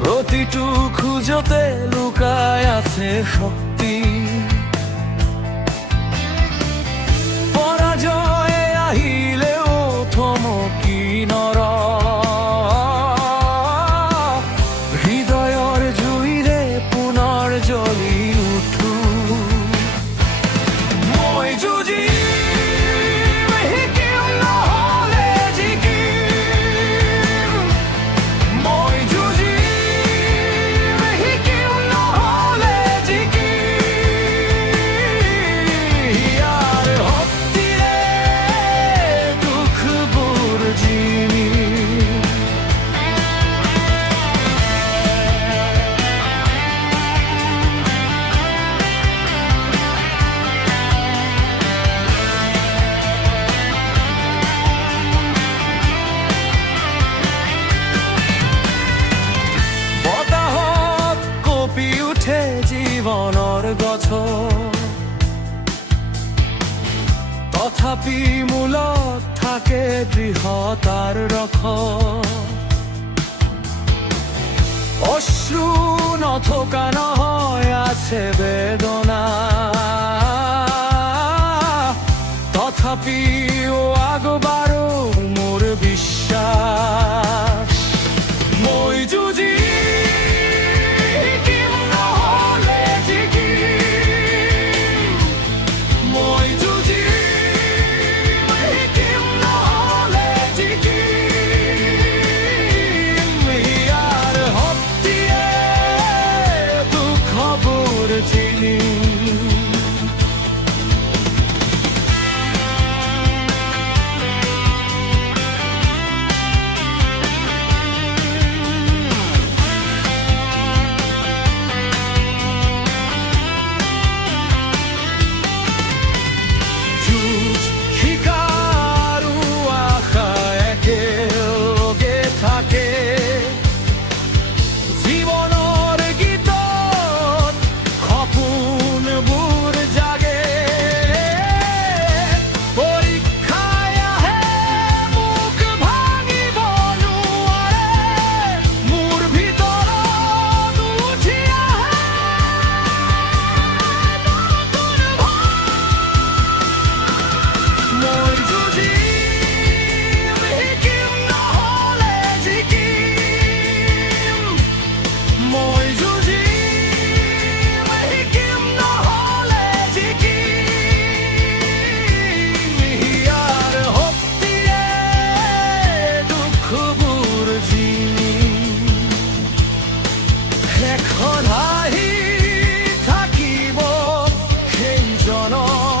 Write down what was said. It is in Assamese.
প্ৰতিটো খোজতে লুকায় আছে শক্তি। পৰাজয়ে আহিলেও থমকি নৰ, হৃদয়ৰ জুইৰে পুনৰ জ্বলি উঠো। মই যুঁজিম, শিকিম নহলে জিকিম। মই যুঁজিম, শিকিম নহলে জিকিম। ইয়াৰ শক্তিৰে দুখবোৰ জিমিম। বতাহত কঁপি উঠে জীৱনৰ গছ, তথাপি মূলত থাকে দৃঢ়তাৰ ৰস। অশ্ৰু নথকা নহয়, আছে বেদনা, তথাপিও আগবাৰো মোৰ বিশ্বাস। মই যুঁজিম, শিকিম নহলে জিকিম। মই যুঁজিম, শিকিম নহলে জিকিম। ইয়াৰ শক্তিয়ে দুখবোৰ জিলিম। যুঁজ, শিকাৰ আশা একেলগে থাকে। জীৱনৰ গীতত সপোনবোৰ জাগে। পৰীক্ষাই আহে, মোক ভাঙিব নোৱাৰে। মোৰ ভিতৰত উঠি আহে নতুন মই যুঁজিম, শিকিম নহলে জিকিম। মই যুঁজিম, শিকিম নহলে জিকিম। ইয়াৰ শক্তিয়ে দুখবোৰ জিমিম। শেষত হাঁহি থাকিব সেইজনৰ